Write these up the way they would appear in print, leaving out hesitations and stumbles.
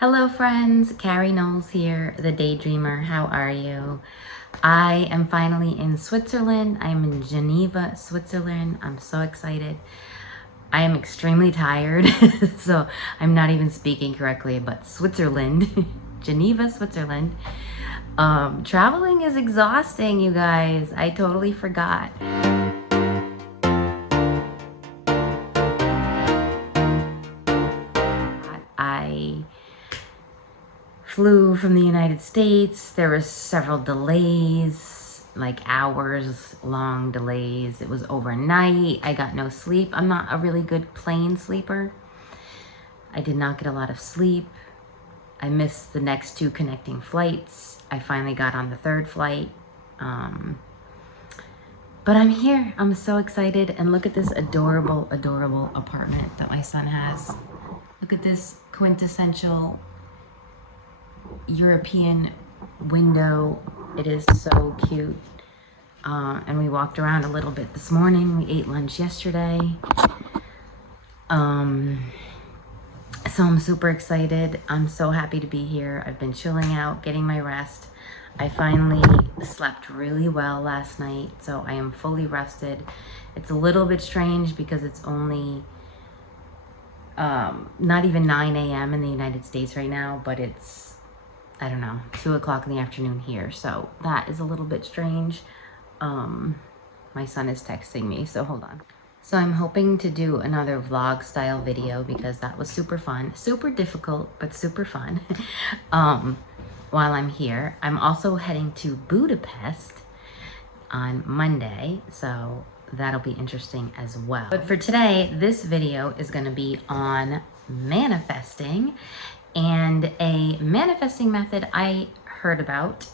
Hello friends, Carrie Knowles here, the Daydreamer. How are you? I am finally in Switzerland. I'm in Geneva, Switzerland. I'm so excited. I am extremely tired, so I'm not even speaking correctly, but Switzerland, Geneva, Switzerland. Traveling is exhausting, you guys. I totally forgot. I flew from the United States. There was several delays, like hours long delays. It was overnight. I got no sleep. I'm not a really good plane sleeper. I did not get a lot of sleep. I missed the next two connecting flights. I finally got on the third flight. But I'm here. I'm so excited. And look at this adorable, adorable apartment that my son has. Look at this quintessential European window. It is so cute. And we walked around a little bit this morning. We ate lunch yesterday. So I'm super excited. I'm so happy to be here. I've been chilling out, getting my rest. I finally slept really well last night, so I am fully rested. It's a little bit strange because it's only not even 9 a.m. in the United States right now, but it's, I don't know, 2 o'clock in the afternoon here. So that is a little bit strange. My son is texting me, so hold on. So I'm hoping to do another vlog style video because that was super fun, super difficult, but super fun. While I'm here, I'm also heading to Budapest on Monday, so that'll be interesting as well. But for today, this video is going to be on manifesting and a manifesting method I heard about.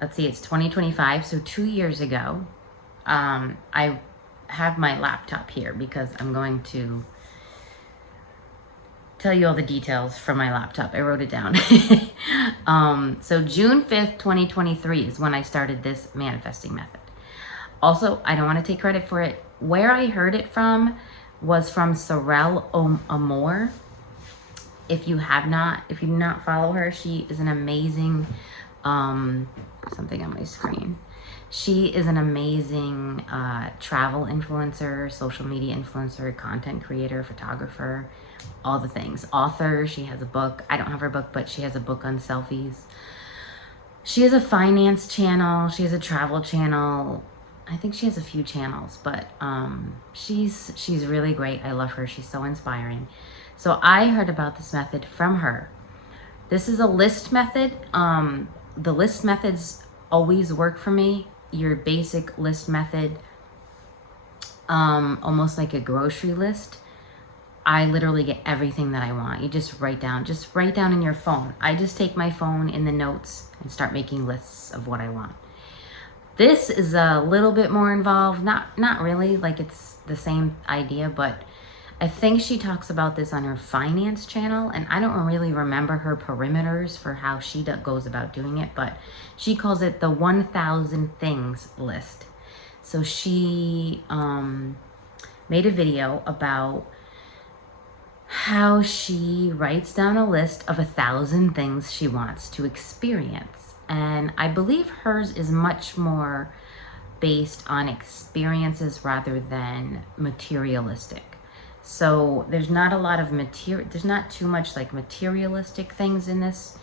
Let's see, it's 2025, so 2 years ago. I have my laptop here because I'm going to tell you all the details from my laptop. I wrote it down. So June 5th, 2023 is when I started this manifesting method. Also, I don't want to take credit for it. Where I heard it from was from Sorel Amor. If you do not follow her, she is an amazing, something on my screen. She is an amazing travel influencer, social media influencer, content creator, photographer, all the things. Author, she has a book. I don't have her book, but she has a book on selfies. She has a finance channel. She has a travel channel. I think she has a few channels, but she's really great. I love her. She's so inspiring. So I heard about this method from her. This is a list method. The list methods always work for me. Your basic list method, almost like a grocery list. I literally get everything that I want. You just write down in your phone. I just take my phone in the notes and start making lists of what I want. This is a little bit more involved. Not really, like it's the same idea, but I think she talks about this on her finance channel, and I don't really remember her perimeters for how she goes about doing it, but she calls it the 1,000 things list. So she made a video about how she writes down a list of 1,000 things she wants to experience. And I believe hers is much more based on experiences rather than materialistic. So there's not a lot of there's not too much like materialistic things in this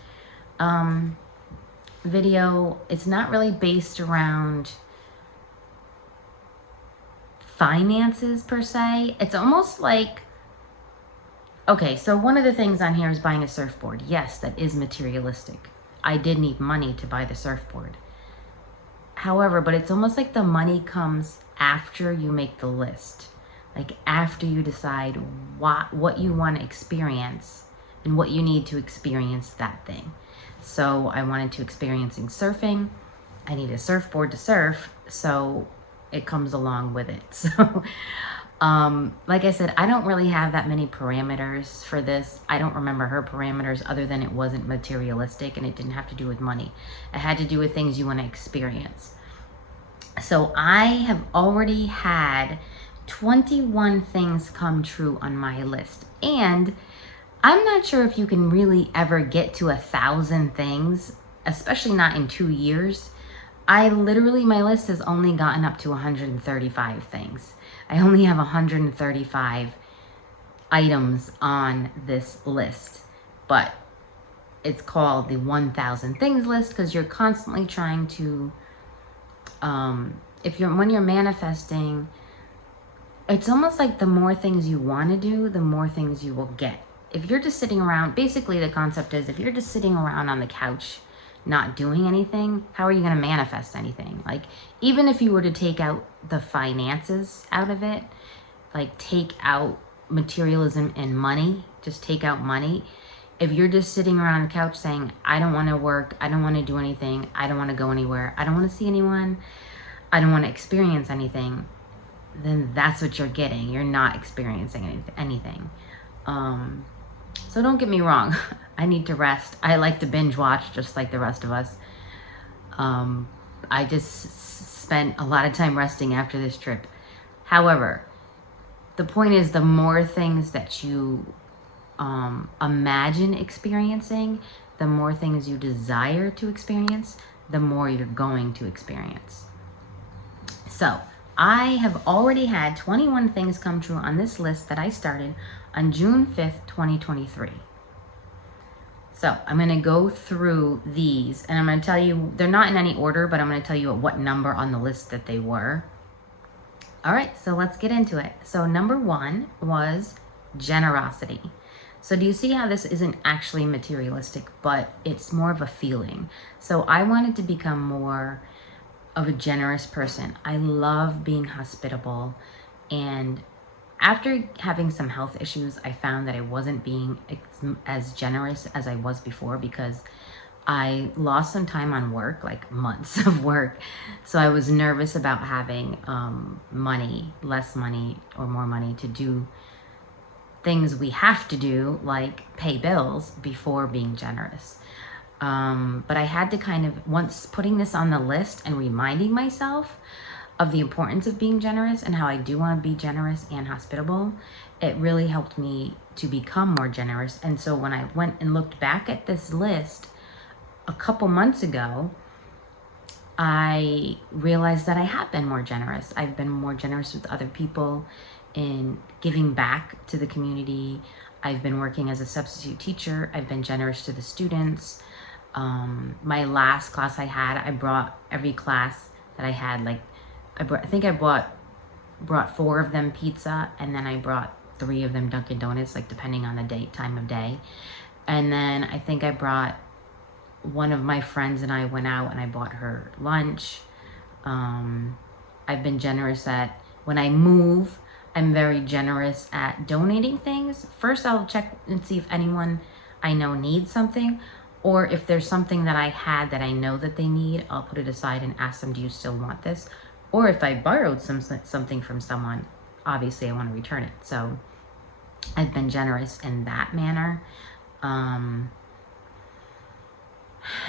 video. It's not really based around finances per se. It's almost like, okay, so one of the things on here is buying a surfboard. Yes, that is materialistic. I did need money to buy the surfboard. However, but it's almost like the money comes after you make the list. Like after you decide what you want to experience and what you need to experience that thing. So I wanted to experiencing surfing. I need a surfboard to surf, so it comes along with it. So like I said, I don't really have that many parameters for this. I don't remember her parameters other than it wasn't materialistic and it didn't have to do with money. It had to do with things you want to experience. So I have already had 21 things come true on my list. And I'm not sure if you can really ever get to 1,000 things, especially not in 2 years. My list has only gotten up to 135 things. I only have 135 items on this list, but it's called the 1,000 things list because you're constantly trying to, when you're manifesting, it's almost like the more things you want to do, the more things you will get. If you're just sitting around, basically the concept is if you're just sitting around on the couch not doing anything, how are you going to manifest anything? Like, even if you were to take out the finances out of it, like take out materialism and money, just take out money. If you're just sitting around on the couch saying, I don't want to work, I don't want to do anything, I don't want to go anywhere, I don't want to see anyone, I don't want to experience anything, then that's what you're getting. You're not experiencing anything. So don't get me wrong. I need to rest. I like to binge watch just like the rest of us. I just spent a lot of time resting after this trip. However, the point is the more things that you imagine experiencing, the more things you desire to experience, the more you're going to experience. So I have already had 21 things come true on this list that I started on June 5th, 2023. So I'm going to go through these and I'm going to tell you, they're not in any order, but I'm going to tell you at what number on the list that they were. All right, so let's get into it. So number 1 was generosity. So do you see how this isn't actually materialistic, but it's more of a feeling? So I wanted to become more of a generous person. I love being hospitable, and after having some health issues, I found that I wasn't being as generous as I was before because I lost some time on work, like months of work. So I was nervous about having less money or more money to do things we have to do, like pay bills, before being generous. But I had to kind of, once putting this on the list and reminding myself of the importance of being generous and how I do want to be generous and hospitable, it really helped me to become more generous. And so when I went and looked back at this list a couple months ago, I realized that I have been more generous. I've been more generous with other people in giving back to the community. I've been working as a substitute teacher. I've been generous to the students. My last class I had, I brought every class that I had, like, I think I brought 4 of them pizza, and then I brought 3 of them Dunkin' Donuts, like depending on the time of day. And then I think I brought one of my friends and I went out and I bought her lunch. I've been generous at, when I move, I'm very generous at donating things. First, I'll check and see if anyone I know needs something, or if there's something that I had that I know that they need, I'll put it aside and ask them, do you still want this? Or if I borrowed something from someone, obviously I want to return it. So I've been generous in that manner. And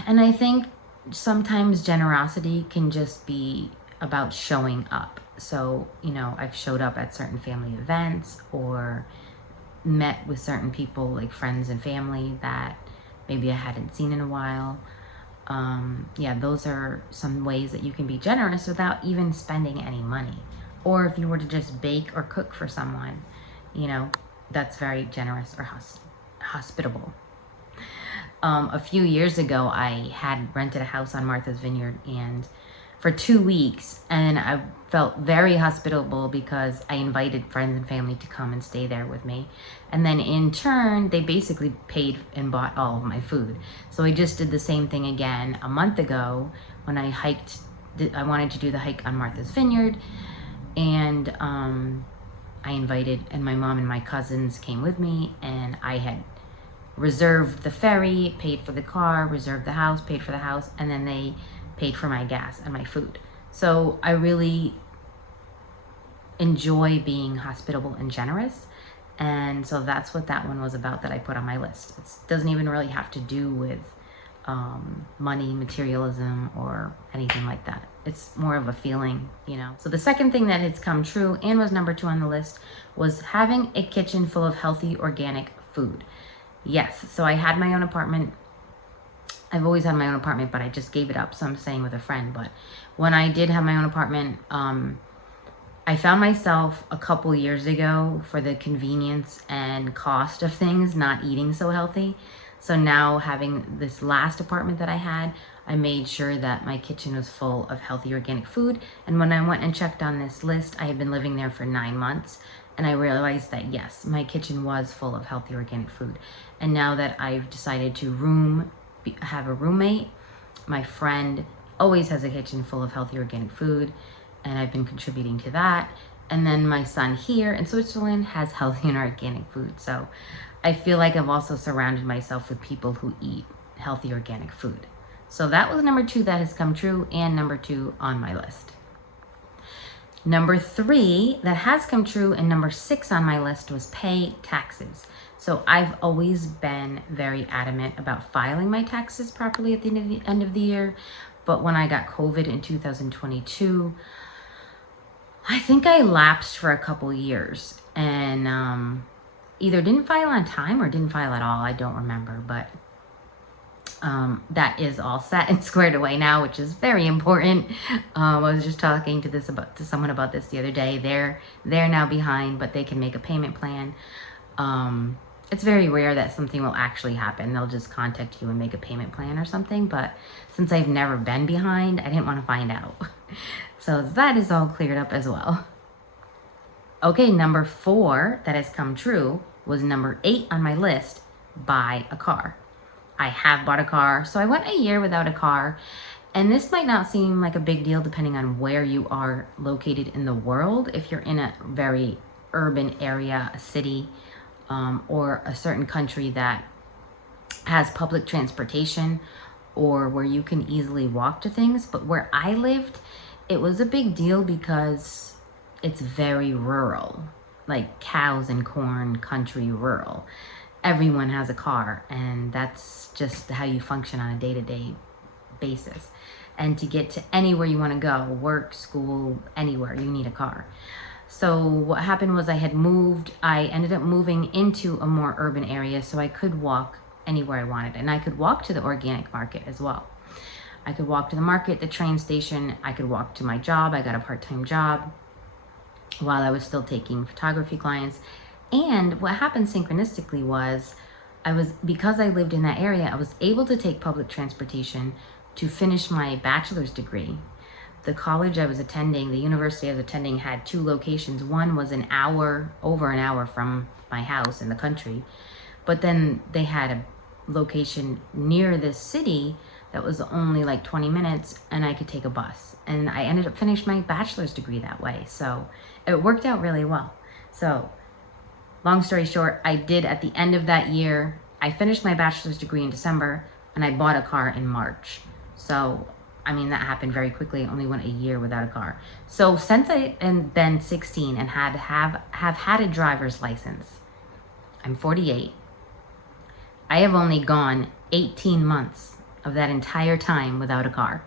I think sometimes generosity can just be about showing up. So, I've showed up at certain family events or met with certain people, like friends and family that maybe I hadn't seen in a while. Those are some ways that you can be generous without even spending any money. Or if you were to just bake or cook for someone, that's very generous or hospitable. A few years ago, I had rented a house on Martha's Vineyard and for 2 weeks, and I felt very hospitable because I invited friends and family to come and stay there with me. And then in turn, they basically paid and bought all of my food. So I just did the same thing again a month ago when I wanted to do the hike on Martha's Vineyard, and I invited, and my mom and my cousins came with me, and I had reserved the ferry, paid for the car, reserved the house, paid for the house, and then they paid for my gas and my food. So I really enjoy being hospitable and generous. And so that's what that one was about that I put on my list. It doesn't even really have to do with money, materialism, or anything like that. It's more of a feeling, So the second thing that has come true and was number 2 on the list was having a kitchen full of healthy, organic food. Yes, so I had my own apartment. I've always had my own apartment, but I just gave it up. So I'm staying with a friend. But when I did have my own apartment, I found myself a couple years ago, for the convenience and cost of things, not eating so healthy. So now, having this last apartment that I had, I made sure that my kitchen was full of healthy organic food. And when I went and checked on this list, I had been living there for 9 months. And I realized that yes, my kitchen was full of healthy organic food. And now that I've decided to have a roommate, my friend always has a kitchen full of healthy organic food, and I've been contributing to that. And then my son here in Switzerland has healthy and organic food. So I feel like I've also surrounded myself with people who eat healthy organic food. So that was number 2 that has come true, and number 2 on my list. Number 3 that has come true and number 6 on my list was pay taxes. So I've always been very adamant about filing my taxes properly at the end of the year. But when I got COVID in 2022, I think I lapsed for a couple years and either didn't file on time or didn't file at all. I don't remember, but that is all set and squared away now, which is very important. I was just talking to someone about this the other day. They're now behind, but they can make a payment plan. It's very rare that something will actually happen. They'll just contact you and make a payment plan or something. But since I've never been behind, I didn't want to find out. So that is all cleared up as well. Okay, number 4 that has come true was number 8 on my list, buy a car. I have bought a car. So I went a year without a car. And this might not seem like a big deal depending on where you are located in the world. If you're in a very urban area, a city, or a certain country that has public transportation, or where you can easily walk to things. But where I lived, it was a big deal because it's very rural, like cows and corn country, rural. Everyone has a car, and that's just how you function on a day-to-day basis. And to get to anywhere you want to go, work, school, anywhere, you need a car. So what happened was I ended up moving into a more urban area, so I could walk anywhere I wanted. And I could walk to the organic market as well. I could walk to the market, the train station. I could walk to my job. I got a part-time job while I was still taking photography clients. And what happened synchronistically was because I lived in that area, I was able to take public transportation to finish my bachelor's degree. The college I was attending, the university I was attending, had 2 locations. One was over an hour from my house in the country. But then they had a location near this city that was only like 20 minutes, and I could take a bus. And I ended up finishing my bachelor's degree that way. So it worked out really well. So long story short, I did, at the end of that year, I finished my bachelor's degree in December, and I bought a car in March. So I mean, that happened very quickly. I only went a year without a car. So since I have been 16 and have had a driver's license, I'm 48. I have only gone 18 months of that entire time without a car.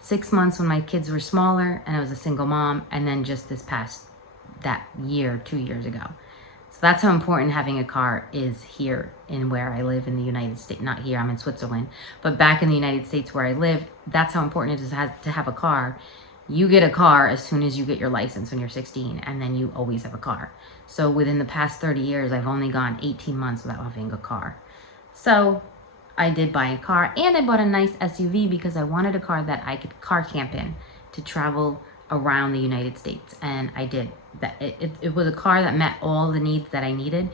6 months when my kids were smaller and I was a single mom, and then just that year, 2 years ago. So that's how important having a car is here in where I live in the United States. Not here, I'm in Switzerland, but back in the United States where I live, that's how important it is to have a car. You get a car as soon as you get your license when you're 16, and then you always have a car. So within the past 30 years, I've only gone 18 months without having a car. So I did buy a car, and I bought a nice SUV because I wanted a car that I could car camp in to travel around the United States. And I did that. It was a car that met all the needs that I needed,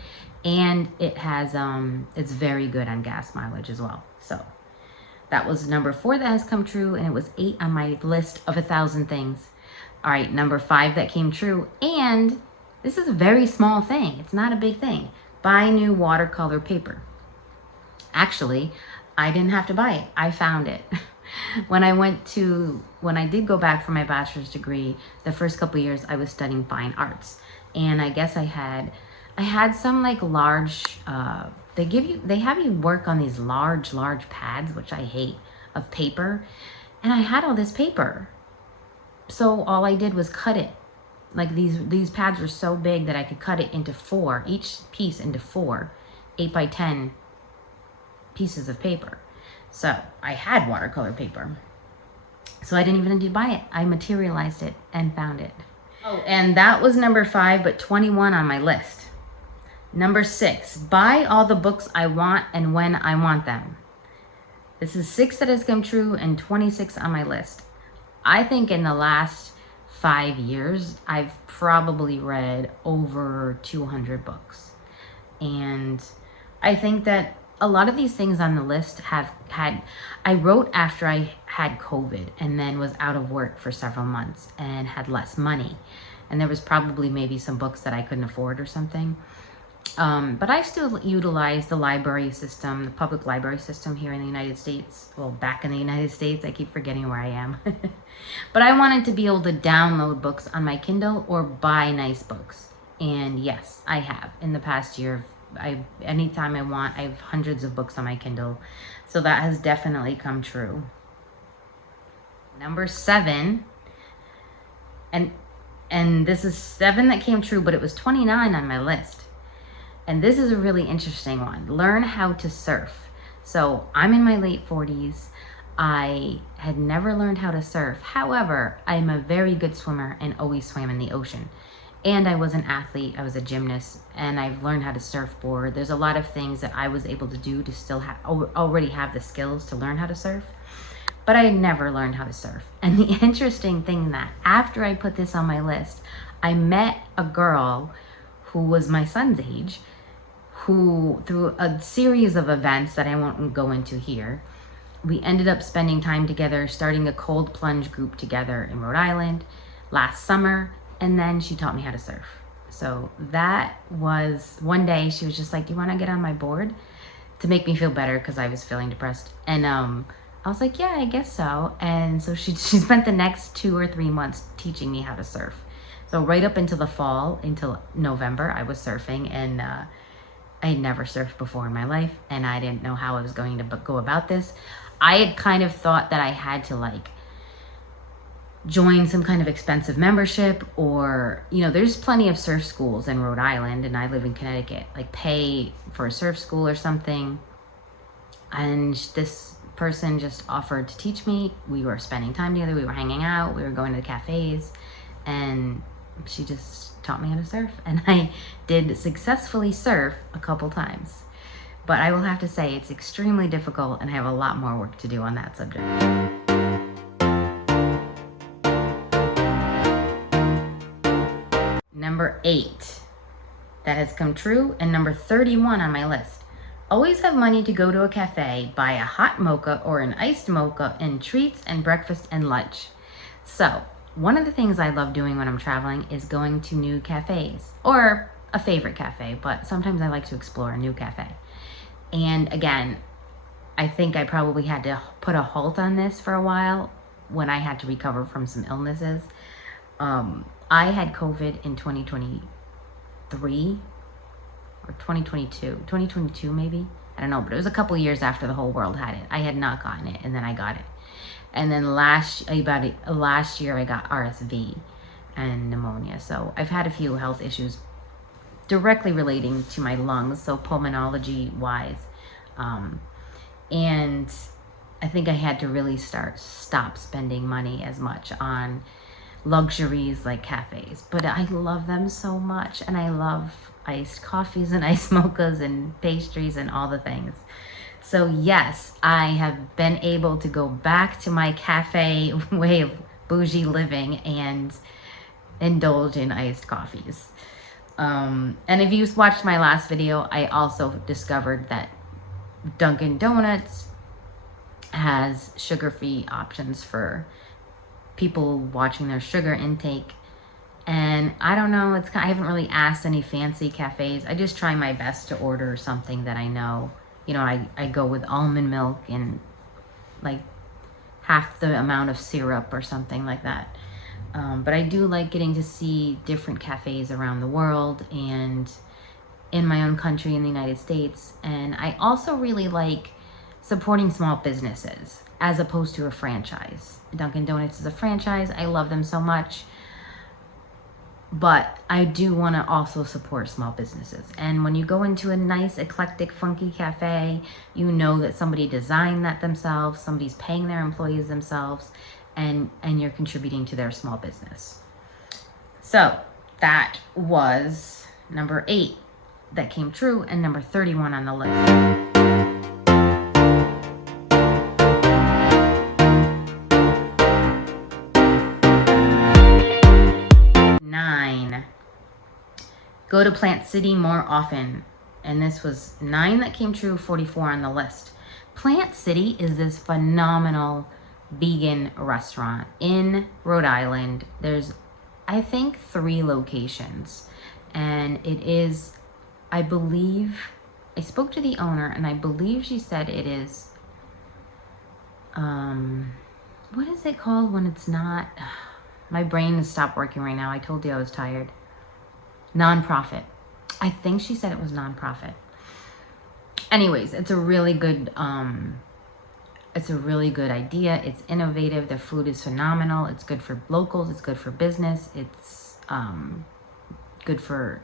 and it has it's very good on gas mileage as well. So that was number 4 that has come true, and it was 8 on my list of 1,000 things. All right, number 5 that came true, and this is a very small thing. It's not a big thing. Buy new watercolor paper. Actually, I didn't have to buy it. I found it. When I did go back for my bachelor's degree, the first couple of years I was studying fine arts. And I guess I had some like large, they have you work on these large pads, which I hate, of paper. And I had all this paper. So all I did was cut it. Like these pads were so big that I could cut it into 4, each piece into 4 8x10 pieces of paper. So I had watercolor paper. So I didn't even need to buy it. I materialized it and found it. Oh, and that was number 5, but 21 on my list. Number 6, buy all the books I want and when I want them. This is 6 that has come true and 26 on my list. I think in the last 5 years, I've probably read over 200 books. And I think that a lot of these things on the list I wrote after I had COVID and then was out of work for several months and had less money. And there was probably maybe some books that I couldn't afford or something. But I still utilize the library system, the public library system here in the United States. Well, back in the United States, I keep forgetting where I am. But I wanted to be able to download books on my Kindle or buy nice books. And yes, I have. In the past year, anytime I want, I have hundreds of books on my Kindle. So that has definitely come true. Number 7, and this is 7 that came true, but it was 29 on my list. And this is a really interesting one. Learn how to surf. So I'm in my late 40s. I had never learned how to surf. However, I'm a very good swimmer and always swam in the ocean. And I was an athlete, I was a gymnast, and I've learned how to surfboard. There's a lot of things that I was able to do to still already have the skills to learn how to surf. But I had never learned how to surf. And the interesting thing that after I put this on my list, I met a girl who was my son's age, who through a series of events that I won't go into here, we ended up spending time together, starting a cold plunge group together in Rhode Island last summer. And then she taught me how to surf. So that was one day she was just like, do you want to get on my board? To make me feel better because I was feeling depressed. And I was like, yeah, I guess so. And so she spent the next 2 or 3 months teaching me how to surf. So right up until the fall, until November, I was surfing. And I had never surfed before in my life. And I didn't know how I was going to go about this. I had kind of thought that I had to join some kind of expensive membership, or there's plenty of surf schools in Rhode Island, and I live in Connecticut, pay for a surf school or something. And this person just offered to teach me. We were spending time together, we were hanging out, we were going to the cafes, and she just taught me how to surf. And I did successfully surf a couple times, but I will have to say it's extremely difficult, and I have a lot more work to do on that subject. Number 8 that has come true, and number 31 on my list. Always have money to go to a cafe, buy a hot mocha or an iced mocha, and treats and breakfast and lunch. So one of the things I love doing when I'm traveling is going to new cafes, or a favorite cafe, but sometimes I like to explore a new cafe. And again, I think I probably had to put a halt on this for a while when I had to recover from some illnesses. I had COVID in 2023 or 2022 maybe. I don't know, but it was a couple years after the whole world had it. I had not gotten it, and then I got it. And then last year I got RSV and pneumonia. So I've had a few health issues directly relating to my lungs, so pulmonology wise. And I think I had to really stop spending money as much on luxuries like cafes, but I love them so much, and I love iced coffees and iced mochas and pastries and all the things. So yes, I have been able to go back to my cafe way of bougie living and indulge in iced coffees. And if you watched my last video, I also discovered that Dunkin' Donuts has sugar-free options for people watching their sugar intake. And I don't know, I haven't really asked any fancy cafes. I just try my best to order something that I know. I go with almond milk and half the amount of syrup or something like that. But I do like getting to see different cafes around the world and in my own country in the United States. And I also really like supporting small businesses as opposed to a franchise. Dunkin' Donuts is a franchise. I love them so much. But I do want to also support small businesses. And when you go into a nice, eclectic, funky cafe, you know that somebody designed that themselves, somebody's paying their employees themselves, and you're contributing to their small business. So that was number 8 that came true, and number 31 on the list. 9, go to Plant City more often. And this was 9 that came true, 44 on the list. Plant City is this phenomenal vegan restaurant in Rhode Island. There's, I think, 3 locations. And it is, I believe, I spoke to the owner and I believe she said it is, what is it called when it's not, my brain has stopped working right now. I told you I was tired. Nonprofit. I think she said it was nonprofit. Anyways, it's a really good idea. It's innovative. The food is phenomenal. It's good for locals. It's good for business. It's good for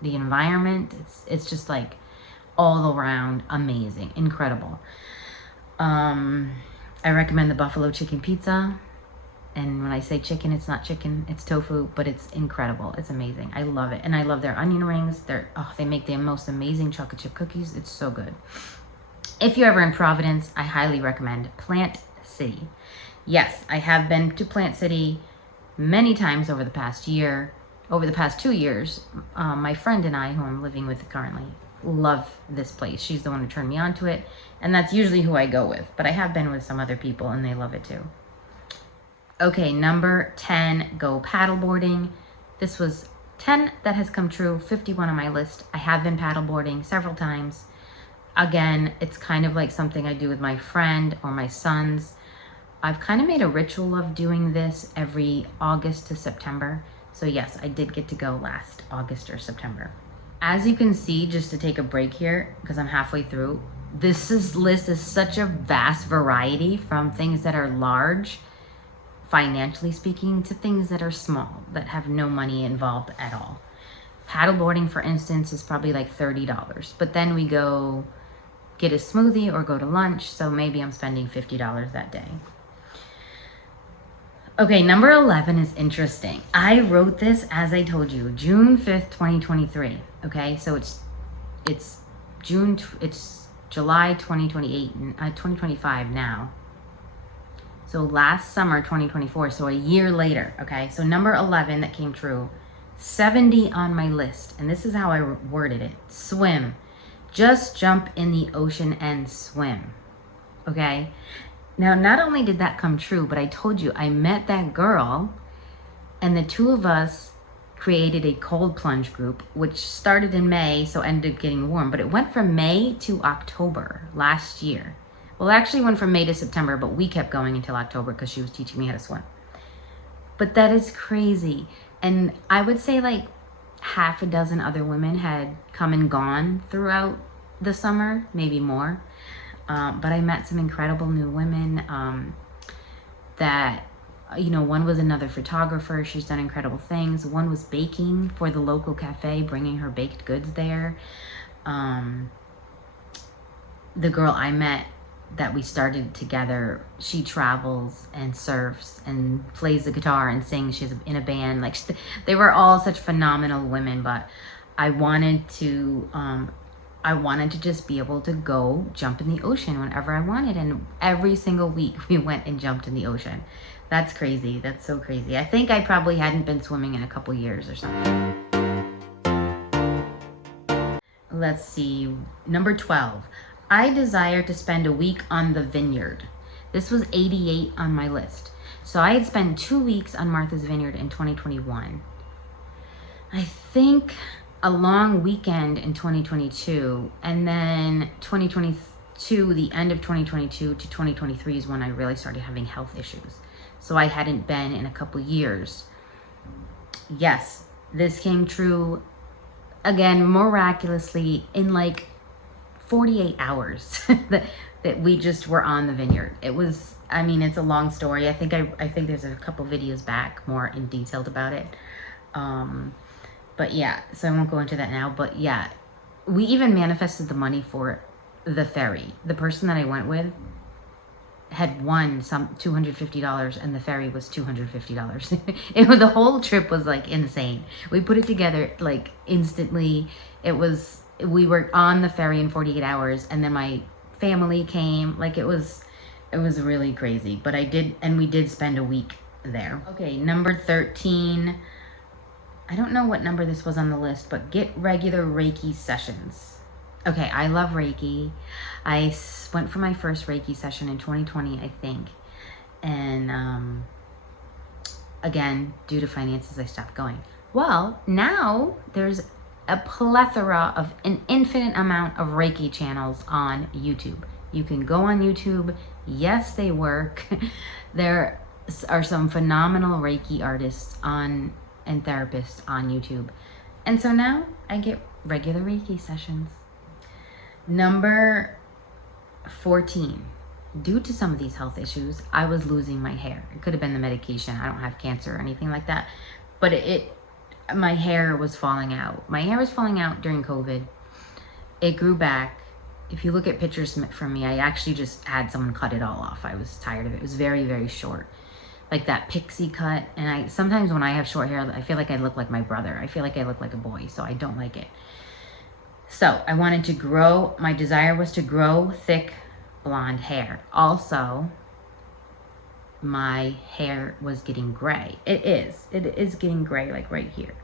the environment. It's just like all around amazing, incredible. I recommend the buffalo chicken pizza. And when I say chicken, it's not chicken, it's tofu, but it's incredible. It's amazing. I love it. And I love their onion rings. They make the most amazing chocolate chip cookies. It's so good. If you're ever in Providence, I highly recommend Plant City. Yes, I have been to Plant City many times over the past year. Over the past 2 years, my friend and I, who I'm living with currently, love this place. She's the one who turned me on to it. And that's usually who I go with. But I have been with some other people and they love it too. Okay, number 10, go paddleboarding. This was 10 that has come true, 51 on my list. I have been paddleboarding several times. Again, it's kind of like something I do with my friend or my sons. I've kind of made a ritual of doing this every August to September. So yes, I did get to go last August or September. As you can see, just to take a break here, because I'm halfway through, this list is such a vast variety from things that are large, financially speaking, to things that are small, that have no money involved at all. Paddleboarding, for instance, is probably like $30, but then we go get a smoothie or go to lunch, so maybe I'm spending $50 that day. Okay, number 11 is interesting. I wrote this, as I told you, June 5th, 2023. Okay, so it's July 2028, 2025 now. So last summer, 2024, so a year later, okay? So number 11 that came true, 70 on my list. And this is how I worded it. Swim. Just jump in the ocean and swim, okay? Now, not only did that come true, but I told you, I met that girl and the two of us created a cold plunge group, which started in May, so ended up getting warm. But it went from May to October last year. Well, it actually went from May to September, but we kept going until October because she was teaching me how to swim. But that is crazy. And I would say like half a dozen other women had come and gone throughout the summer, maybe more. But I met some incredible new women that, you know, one was another photographer. She's done incredible things. One was baking for the local cafe, bringing her baked goods there. The girl I met that we started together, she travels and surfs and plays the guitar and sings. She's in a band. Like, they were all such phenomenal women, but I wanted to just be able to go jump in the ocean whenever I wanted. And every single week we went and jumped in the ocean. That's crazy. That's so crazy. I think I probably hadn't been swimming in a couple years or something. Let's see. Number 12. I desire to spend a week on the vineyard. This was 88 on my list. So I had spent 2 weeks on Martha's Vineyard in 2021. I think a long weekend in 2022, and then 2022, the end of 2022 to 2023 is when I really started having health issues. So I hadn't been in a couple years. Yes, this came true again miraculously in like 48 hours that we just were on the vineyard. It was, I mean, it's a long story. I think there's a couple videos back more in detailed about it. But yeah, so I won't go into that now. But yeah, we even manifested the money for the ferry. The person that I went with had won some $250 and the ferry was $250. The whole trip was like insane. We put it together like instantly. We were on the ferry in 48 hours and then my family came. Like it was really crazy. But we did spend a week there. Okay, number 13. I don't know what number this was on the list, but get regular Reiki sessions. Okay, I love Reiki. I went for my first Reiki session in 2020, I think. And again, due to finances, I stopped going. Well, now there's a plethora of an infinite amount of Reiki channels on YouTube. You can go on YouTube. Yes, they work. There are some phenomenal Reiki artists and therapists on YouTube. And so now I get regular Reiki sessions. Number 14. Due to some of these health issues, I was losing my hair. It could have been the medication. I don't have cancer or anything like that. But my hair was falling out. My hair was falling out during COVID. It grew back. If you look at pictures from me, I actually just had someone cut it all off. I was tired of it. It was very, very short. Like that pixie cut. And sometimes when I have short hair, I feel like I look like my brother. I feel like I look like a boy, so I don't like it. So I wanted to grow, my desire was to grow thick blonde hair. Also, my hair was getting gray. It is getting gray, like right here.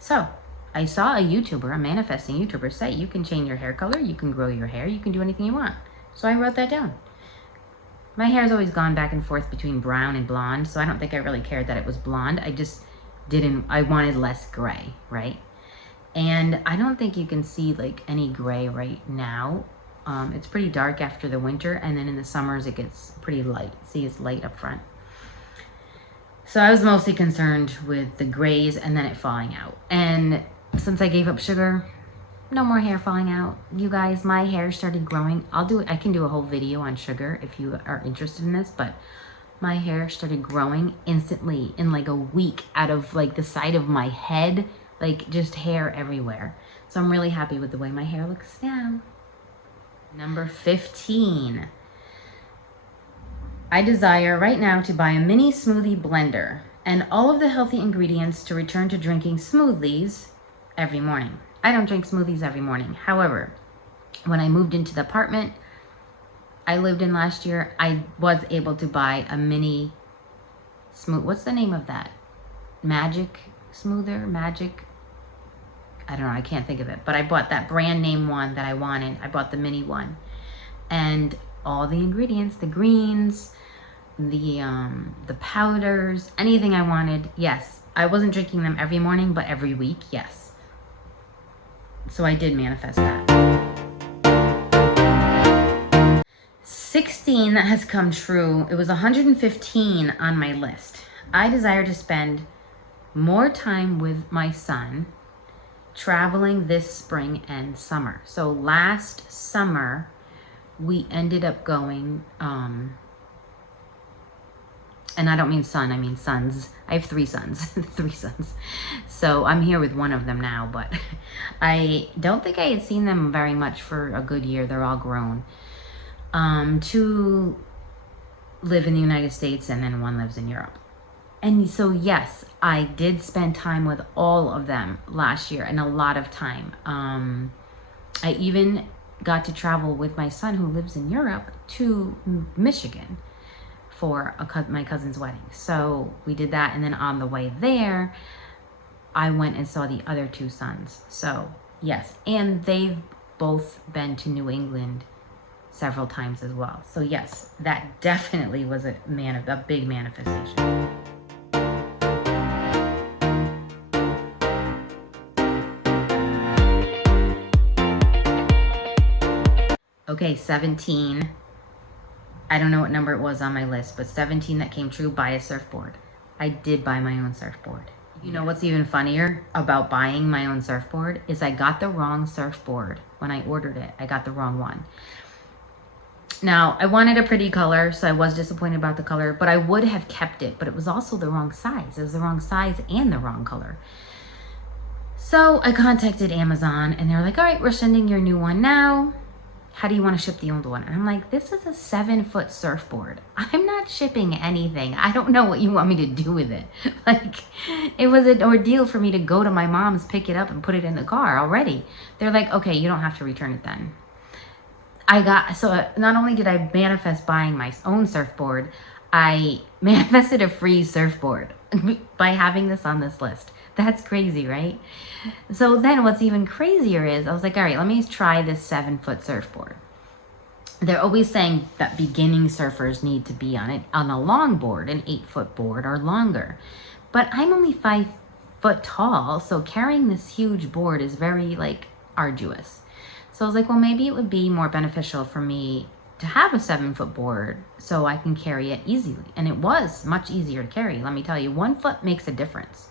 So I saw a YouTuber, a manifesting YouTuber, say you can change your hair color, you can grow your hair, you can do anything you want. So I wrote that down. My hair's always gone back and forth between brown and blonde, so I don't think I really cared that it was blonde. I wanted less gray, right? And I don't think you can see like any gray right now. It's pretty dark after the winter, and then in the summers it gets pretty light. See, it's light up front. So I was mostly concerned with the grays and then it falling out. And since I gave up sugar, no more hair falling out. You guys, my hair started growing. I can do a whole video on sugar if you are interested in this, but my hair started growing instantly in like a week out of like the side of my head, like just hair everywhere. So I'm really happy with the way my hair looks now. Number 15. I desire right now to buy a mini smoothie blender and all of the healthy ingredients to return to drinking smoothies every morning. I don't drink smoothies every morning. However, when I moved into the apartment I lived in last year, I was able to buy a mini what's the name of that? Magic smoother? Magic? I don't know, I can't think of it. But I bought that brand name one that I wanted. I bought the mini one. And all the ingredients, the greens, the powders, anything I wanted, yes. I wasn't drinking them every morning, but every week, yes. So I did manifest that. 16 that has come true. It was 115 on my list. I desire to spend more time with my son traveling this spring and summer. So last summer, we ended up going, and I don't mean son, I mean sons. I have 3 sons, 3 sons. So I'm here with one of them now, but I don't think I had seen them very much for a good year. They're all grown. 2 live in the United States and then 1 lives in Europe. And so yes, I did spend time with all of them last year, and a lot of time. I even got to travel with my son who lives in Europe to Michigan for my cousin's wedding. So we did that, and then on the way there, I went and saw the other 2 sons. So yes, and they've both been to New England several times as well. So yes, that definitely was a big manifestation. Okay, 17. I don't know what number it was on my list, but 17 that came true, buy a surfboard. I did buy my own surfboard. You know what's even funnier about buying my own surfboard is I got the wrong surfboard when I ordered it. I got the wrong one. Now, I wanted a pretty color, so I was disappointed about the color, but I would have kept it, but it was also the wrong size. It was the wrong size and the wrong color. So I contacted Amazon and they're like, all right, we're sending your new one now. How do you want to ship the old one? And I'm like, this is a 7-foot surfboard. I'm not shipping anything. I don't know what you want me to do with it. Like, it was an ordeal for me to go to my mom's, pick it up and put it in the car already. They're like, okay, you don't have to return it then. So not only did I manifest buying my own surfboard, I manifested a free surfboard by having this on this list. That's crazy, right? So then what's even crazier is I was like, all right, let me try this 7-foot surfboard. They're always saying that beginning surfers need to be on a long board, an 8-foot board or longer. But I'm only 5 foot tall, so carrying this huge board is very arduous. So I was like, well, maybe it would be more beneficial for me to have a 7-foot board so I can carry it easily. And it was much easier to carry. Let me tell you, 1 foot makes a difference.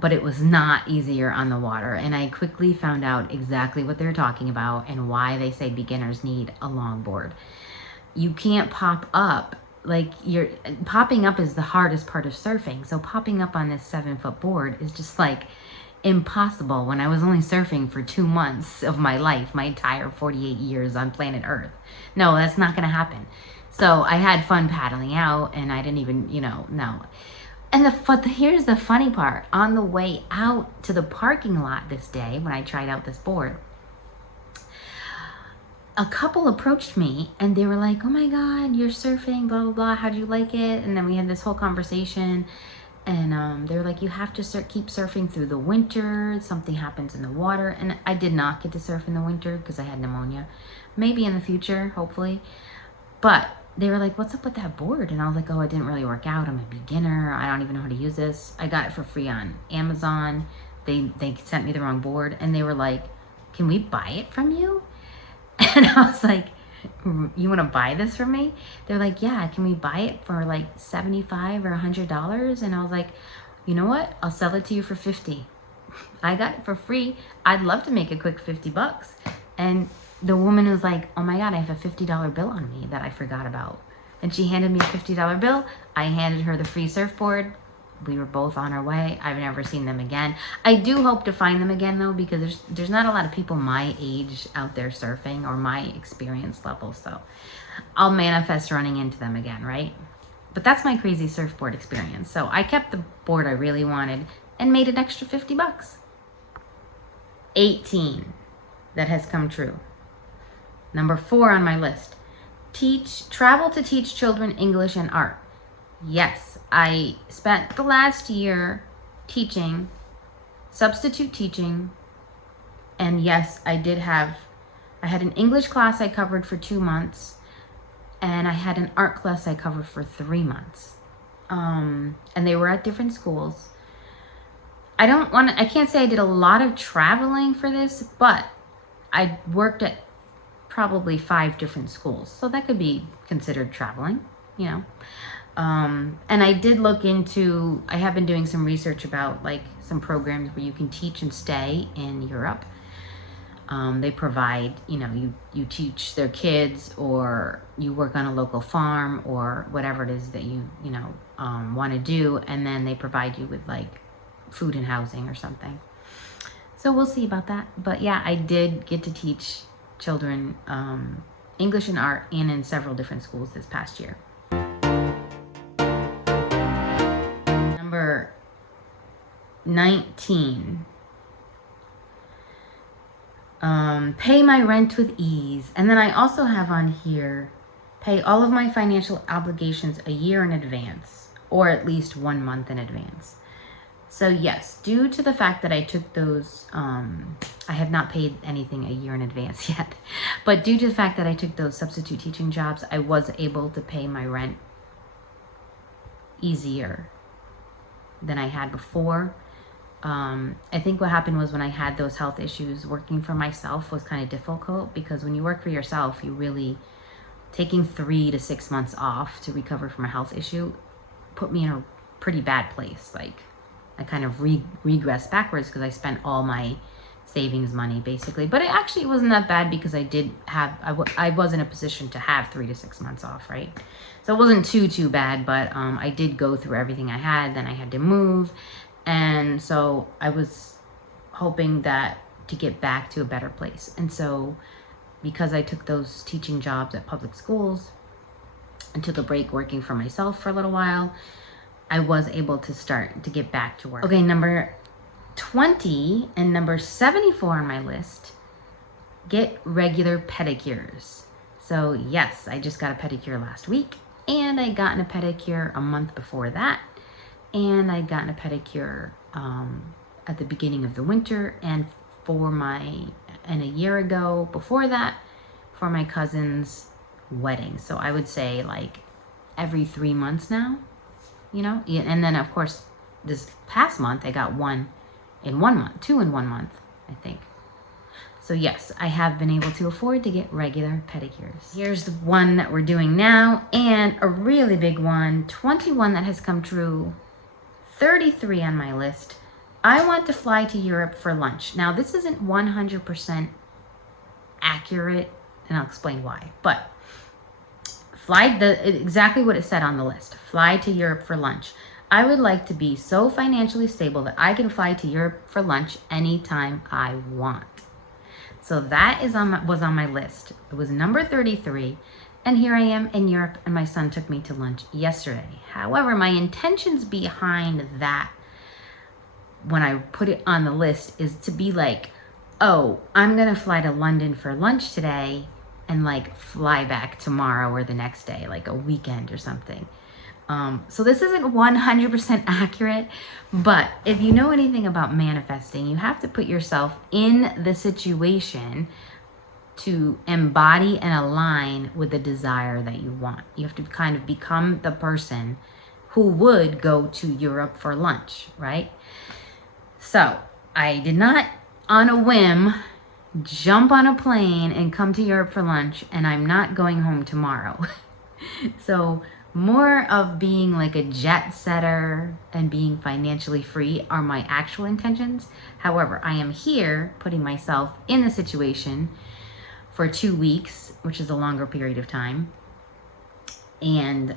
But it was not easier on the water. And I quickly found out exactly what they're talking about and why they say beginners need a long board. You can't pop up. Popping up is the hardest part of surfing. So popping up on this 7-foot board is just impossible when I was only surfing for 2 months of my life, my entire 48 years on planet Earth. No, that's not going to happen. So I had fun paddling out and I didn't even, no. And here's the funny part. On the way out to the parking lot this day, when I tried out this board, a couple approached me and they were like, oh my God, you're surfing, blah, blah, blah. How'd you like it? And then we had this whole conversation. And they were like, you have to keep surfing through the winter. Something happens in the water. And I did not get to surf in the winter because I had pneumonia. Maybe in the future, hopefully. But they were like, what's up with that board? And I was like, oh, it didn't really work out. I'm a beginner. I don't even know how to use this. I got it for free on Amazon. They sent me the wrong board. And they were like, can we buy it from you? And I was like, you want to buy this from me? They're like, yeah, can we buy it for $75 or $100? And I was like, you know what? I'll sell it to you for $50. I got it for free. I'd love to make a quick $50. And the woman was like, oh my God, I have a $50 bill on me that I forgot about. And she handed me a $50 bill. I handed her the free surfboard. We were both on our way. I've never seen them again. I do hope to find them again though, because there's not a lot of people my age out there surfing or my experience level. So I'll manifest running into them again, right? But that's my crazy surfboard experience. So I kept the board I really wanted and made an extra $50. 18. That has come true. Number 4 on my list. Travel to teach children English and art. Yes, I spent the last year teaching, substitute teaching, and yes, I had an English class I covered for 2 months, and I had an art class I covered for 3 months. And they were at different schools. I can't say I did a lot of traveling for this, but I worked at probably 5 different schools. So that could be considered traveling, And I did I have been doing some research about some programs where you can teach and stay in Europe. They provide, you teach their kids or you work on a local farm or whatever it is that you want to do. And then they provide you with food and housing or something. So we'll see about that. But yeah, I did get to teach children English and art and in several different schools this past year. Number 19. Pay my rent with ease. And then I also have on here, pay all of my financial obligations a year in advance, or at least 1 month in advance. So yes, due to the fact that I took those, I have not paid anything a year in advance yet, but due to the fact that I took those substitute teaching jobs, I was able to pay my rent easier than I had before. I think what happened was when I had those health issues, working for myself was kind of difficult because when you work for yourself, you really, taking 3 to 6 months off to recover from a health issue put me in a pretty bad place. I kind of regressed backwards because I spent all my savings money basically. But it actually wasn't that bad because I did have, I was in a position to have 3 to 6 months off, right? So it wasn't too bad, but I did go through everything I had. Then I had to move. And so I was hoping that to get back to a better place. And so because I took those teaching jobs at public schools and took a break working for myself for a little while, I was able to start to get back to work. Okay, number 20 and number 74 on my list, get regular pedicures. So yes, I just got a pedicure last week, and I gotten a pedicure a month before that, and I'd gotten a pedicure at the beginning of the winter, and a year ago before that for my cousin's wedding. So I would say like every 3 months now, you know. And then of course this past month I got 2 in 1 month, I think. So yes, I have been able to afford to get regular pedicures. Here's the one that we're doing now, and a really big one, 21 that has come true, 33 on my list. I want to fly to Europe for lunch. Now this isn't 100% accurate, and I'll explain why, but exactly what it said on the list, fly to Europe for lunch. I would like to be so financially stable that I can fly to Europe for lunch anytime I want. So that was on my list. It was number 33, and here I am in Europe, and my son took me to lunch yesterday. However, my intentions behind that, when I put it on the list, is to be like, oh, I'm gonna fly to London for lunch today and like fly back tomorrow or the next day, like a weekend or something. So this isn't 100% accurate, but if you know anything about manifesting, you have to put yourself in the situation to embody and align with the desire that you want. You have to kind of become the person who would go to Europe for lunch, right? So I did not, on a whim, jump on a plane and come to Europe for lunch, and I'm not going home tomorrow. So more of being like a jet setter and being financially free are my actual intentions. However, I am here putting myself in the situation for 2 weeks, which is a longer period of time. And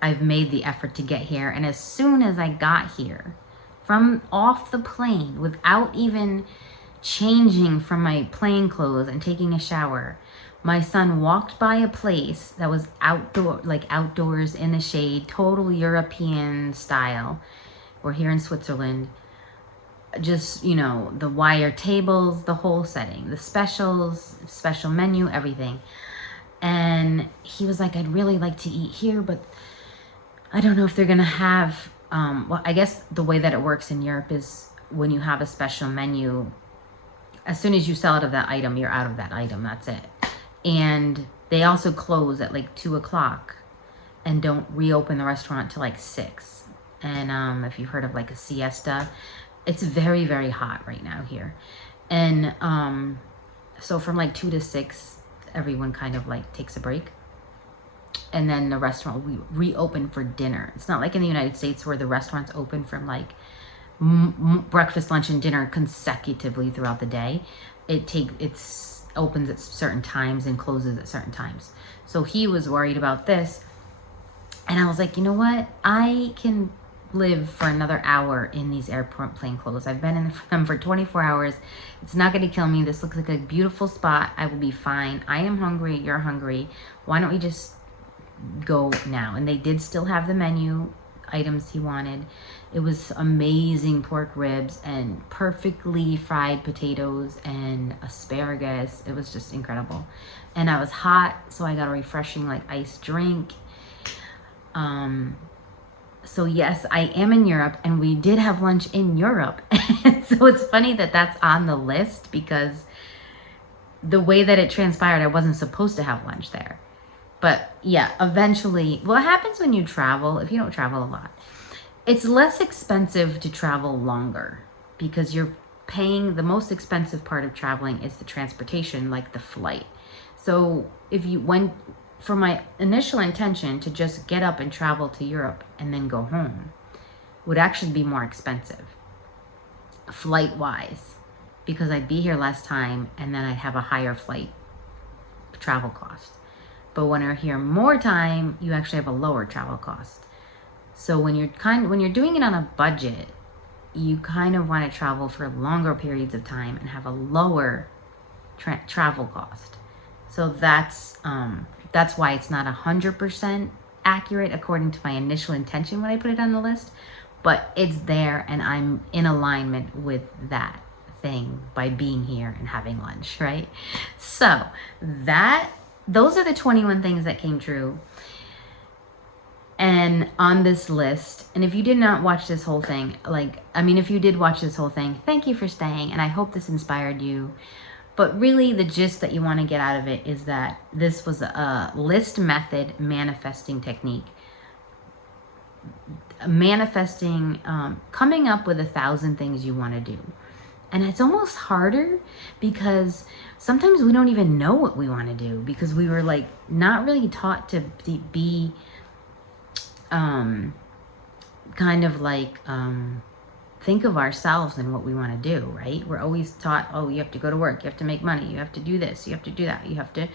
I've made the effort to get here. And as soon as I got here, from off the plane, without even changing from my plane clothes and taking a shower, my son walked by a place that was outdoors in the shade, total European style. We're here in Switzerland. Just, you know, the wire tables, the whole setting, the specials, special menu, everything. And he was like, I'd really like to eat here, but I don't know if they're gonna have, well, I guess the way that it works in Europe is when you have a special menu, as soon as you sell out of that item, you're out of that item, that's it. And they also close at like 2 o'clock and don't reopen the restaurant till like 6. And if you've heard of like a siesta, it's very, very hot right now here. And so from like 2 to 6, everyone kind of like takes a break. And then the restaurant will reopen for dinner. It's not like in the United States where the restaurants open from like breakfast, lunch, and dinner consecutively throughout the day. It's opens at certain times and closes at certain times. So he was worried about this. And I was like, you know what? I can live for another hour in these airport plane clothes. I've been in them for 24 hours. It's not going to kill me. This looks like a beautiful spot. I will be fine. I am hungry. You're hungry. Why don't we just go now? And they did still have the menu items he wanted. It was amazing pork ribs and perfectly fried potatoes and asparagus. It was just incredible. And I was hot, so I got a refreshing like iced drink. So yes, I am in Europe, and we did have lunch in Europe. So it's funny that that's on the list, because the way that it transpired, I wasn't supposed to have lunch there. But yeah, eventually, what happens when you travel, if you don't travel a lot, it's less expensive to travel longer, because you're paying, the most expensive part of traveling is the transportation, like the flight. So if you went, for my initial intention to just get up and travel to Europe and then go home, would actually be more expensive flight wise, because I'd be here less time and then I'd have a higher flight travel cost. But when you're here more time, you actually have a lower travel cost. So when you're doing it on a budget, you kind of want to travel for longer periods of time and have a lower travel cost. So that's why it's not 100% accurate according to my initial intention when I put it on the list, but it's there and I'm in alignment with that thing by being here and having lunch, right? So those are the 21 things that came true. And on this list, and if you did not watch this whole thing, if you did watch this whole thing, thank you for staying, and I hope this inspired you. But really, the gist that you want to get out of it is that this was a list method manifesting technique. Manifesting, coming up with 1,000 things you want to do. And it's almost harder because sometimes we don't even know what we want to do because we were like not really taught to be think of ourselves and what we want to do, right? We're always taught, oh, you have to go to work, you have to make money, you have to do this, you have to do that, you have to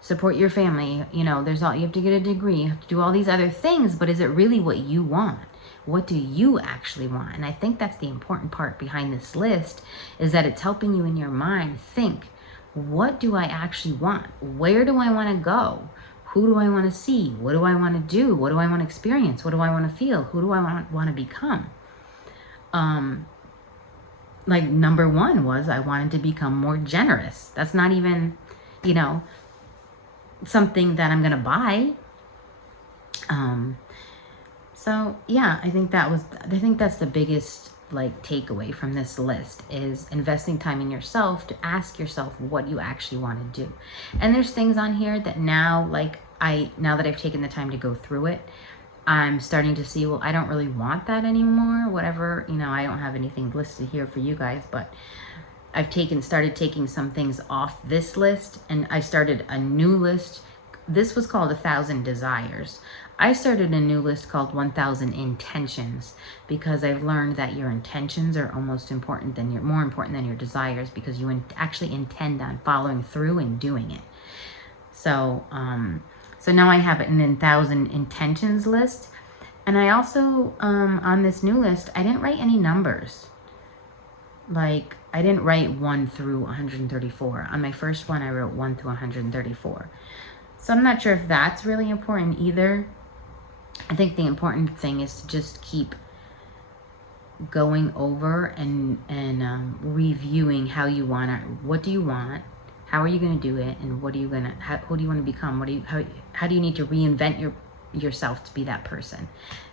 support your family, you have to get a degree, you have to do all these other things, but is it really what you want? What do you actually want? And I think that's the important part behind this list, is that it's helping you in your mind think, what do I actually want? Where do I want to go? Who do I want to see? What do I want to do? What do I want to experience? What do I want to feel? Who do I want to become? Number one was I wanted to become more generous. That's not even, something that I'm going to buy. So yeah, I think that's the biggest takeaway from this list, is investing time in yourself to ask yourself what you actually want to do. And there's things on here that now that I've taken the time to go through it, I'm starting to see, well, I don't really want that anymore, whatever, I don't have anything listed here for you guys, but I've started taking some things off this list, and I started a new list. This was called 1,000 Desires. I started a new list called 1,000 Intentions, because I've learned that your intentions are more important than your desires, because you actually intend on following through and doing it. So now I have an 1,000 Intentions list. And I also, on this new list, I didn't write any numbers. I didn't write 1 through 134. On my first one, I wrote 1 through 134. So I'm not sure if that's really important either. I think the important thing is to just keep going over and reviewing how you want it. What do you want? How are you going to do it? And who do you want to become? How do you need to reinvent yourself to be that person?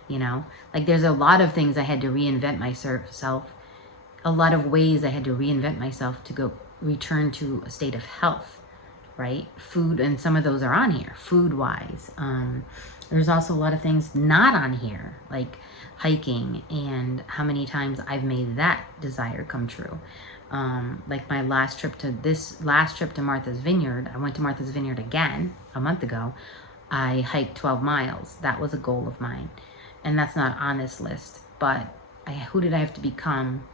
There's a lot of things I had to reinvent myself. A lot of ways I had to reinvent myself to return to a state of health, right? Food, and some of those are on here, food-wise. There's also a lot of things not on here, like hiking, and how many times I've made that desire come true. My last trip to Martha's Vineyard, I went to Martha's Vineyard again a month ago. I hiked 12 miles. That was a goal of mine. And that's not on this list. But who did I have to become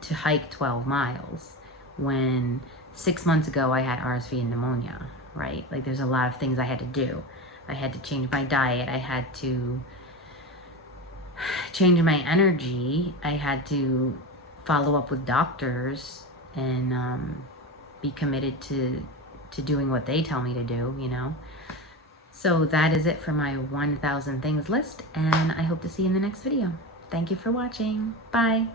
to hike 12 miles when 6 months ago I had RSV and pneumonia, right? There's a lot of things I had to do. I had to change my diet. I had to change my energy. I had to follow up with doctors and be committed to doing what they tell me to do, So that is it for my 1,000 things list, and I hope to see you in the next video. Thank you for watching. Bye.